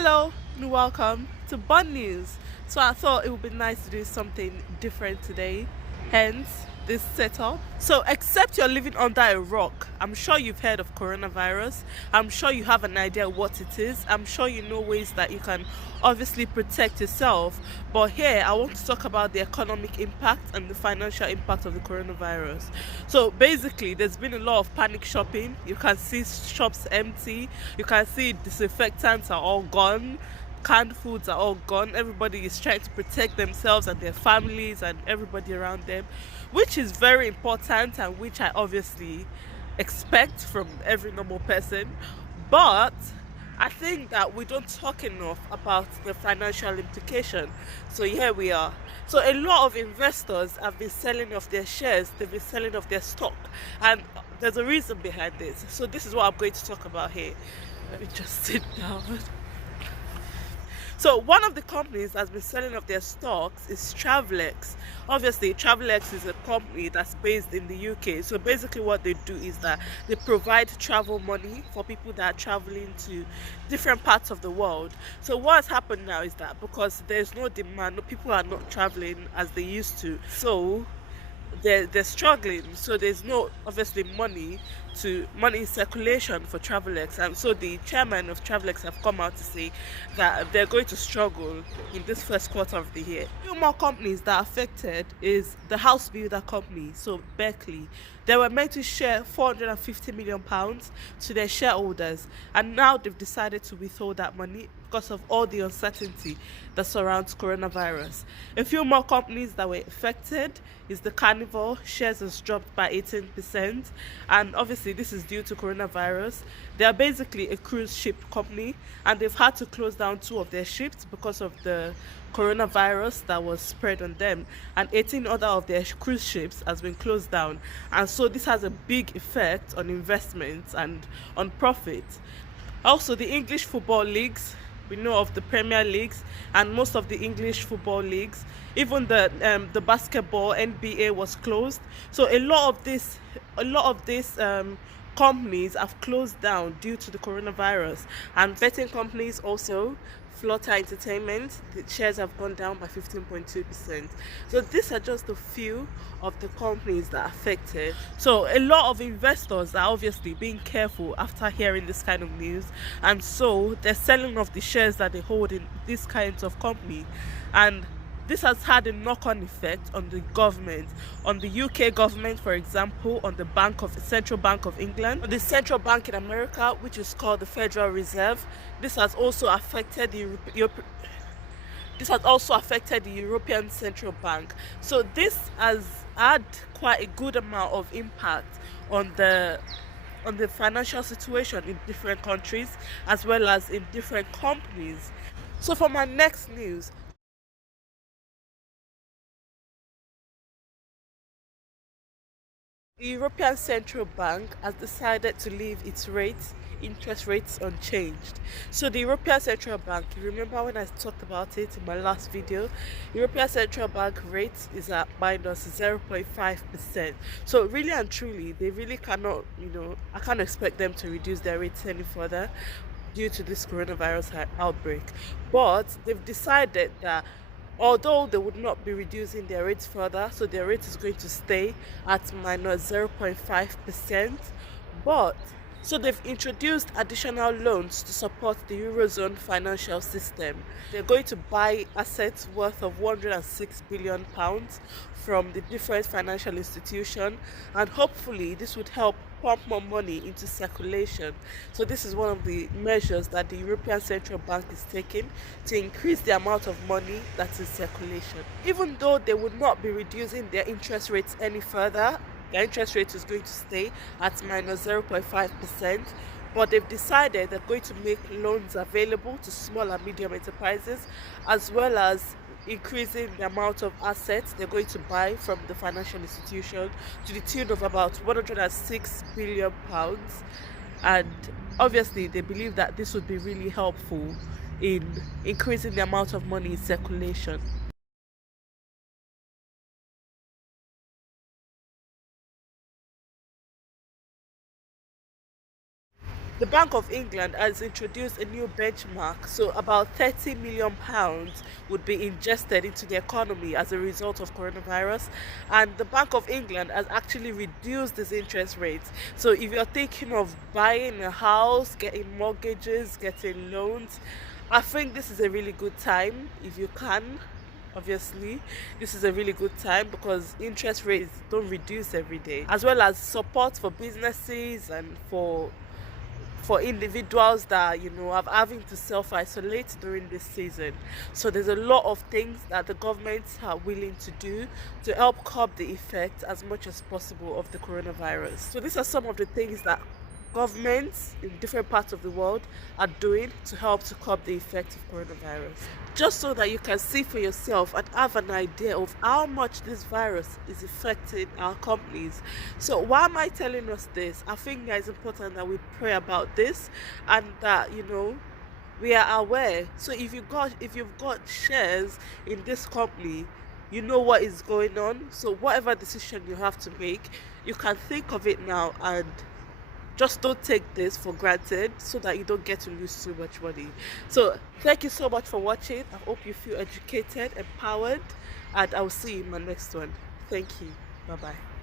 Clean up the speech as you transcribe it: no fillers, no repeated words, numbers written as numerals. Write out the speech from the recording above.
Hello and welcome to Bun News. So I thought it would be nice to do something different today, hence this setup. So except you're living under a rock, I'm sure you've heard of coronavirus. I'm sure you have an idea what it is. I'm sure you know ways that you can obviously protect yourself. But here I want to talk about the economic impact and the financial impact of the coronavirus. So basically there's been a lot of panic shopping. You can see shops empty, you can see disinfectants are all gone, canned foods are all gone. Everybody is trying to protect themselves and their families and everybody around them, which is very important and which I obviously expect from every normal person. But I think that we don't talk enough about the financial implication. So here we are. So a lot of investors have been selling off their shares, they've been selling off their stock, and there's a reason behind this. So this is what I'm going to talk about here. Let me just sit down. So one of the companies that's been selling off their stocks is Travelex. Obviously, Travelex is a company that's based in the UK. So basically what they do is that they provide travel money for people that are traveling to different parts of the world. So what's happened now is that because there's no demand, people are not traveling as they used to. So they're struggling, so there's no obviously money in circulation for Travelex, and so the chairman of Travelex have come out to say that they're going to struggle in this first quarter of the year. Few more companies that are affected is the house builder company, so Berkeley. They were meant to share £450 million to their shareholders, and now they've decided to withhold that money because of all the uncertainty that surrounds coronavirus. A few more companies that were affected is the Carnival. Shares has dropped by 18%, and obviously this is due to coronavirus. They are basically a cruise ship company, and they've had to close down 2 of their ships because of the coronavirus that was spread on them, and 18 other of their cruise ships has been closed down, and so this has a big effect on investments and on profit. Also, the English football leagues, we know of the Premier Leagues and most of the English football leagues, even the basketball NBA was closed. So a lot of these companies have closed down due to the coronavirus. And betting companies also, Flutter Entertainment, the shares have gone down by 15.2%. So these are just a few of the companies that are affected. So a lot of investors are obviously being careful after hearing this kind of news, and so they're selling off the shares that they hold in these kinds of company. And this has had a knock-on effect on the government, on the UK government, for example, on the Central Bank of England, on the central bank in America, which is called the Federal Reserve. This has also affected the European Central Bank. So this has had quite a good amount of impact on the financial situation in different countries as well as in different companies. So for my next news, the European Central Bank has decided to leave its interest rates unchanged. So the European Central Bank, you remember when I talked about it in my last video, European Central Bank rate is at minus 0.5%. So really and truly, they really cannot, I can't expect them to reduce their rates any further due to this coronavirus outbreak. But they've decided that although they would not be reducing their rates further, so their rate is going to stay at minus 0.5%. But so they've introduced additional loans to support the Eurozone financial system. They're going to buy assets worth of £106 billion from the different financial institutions, and hopefully this would help pump more money into circulation. So this is one of the measures that the European Central Bank is taking to increase the amount of money that's in circulation. Even though they would not be reducing their interest rates any further, the interest rate is going to stay at minus 0.5%, but they've decided they're going to make loans available to small and medium enterprises, as well as increasing the amount of assets they're going to buy from the financial institution to the tune of about £106 billion. And obviously they believe that this would be really helpful in increasing the amount of money in circulation. The Bank of England has introduced a new benchmark, so about £30 million would be ingested into the economy as a result of coronavirus. And the Bank of England has actually reduced its interest rates. So if you're thinking of buying a house, getting mortgages, getting loans, I think this is a really good time if you can. Obviously, this is a really good time because interest rates don't reduce every day, as well as support for businesses and for individuals that are having to self-isolate during this season. So there's a lot of things that the governments are willing to do to help curb the effect as much as possible of the coronavirus. So these are some of the things that governments in different parts of the world are doing to help to curb the effect of coronavirus, just so that you can see for yourself and have an idea of how much this virus is affecting our companies. So why am I telling us this? I think that it's important that we pray about this and that we are aware. So if you've got shares in this company, you know what is going on. So whatever decision you have to make, you can think of it now and just don't take this for granted so that you don't get to lose too much money. So thank you so much for watching. I hope you feel educated, empowered, and I'll see you in my next one. Thank you. Bye bye.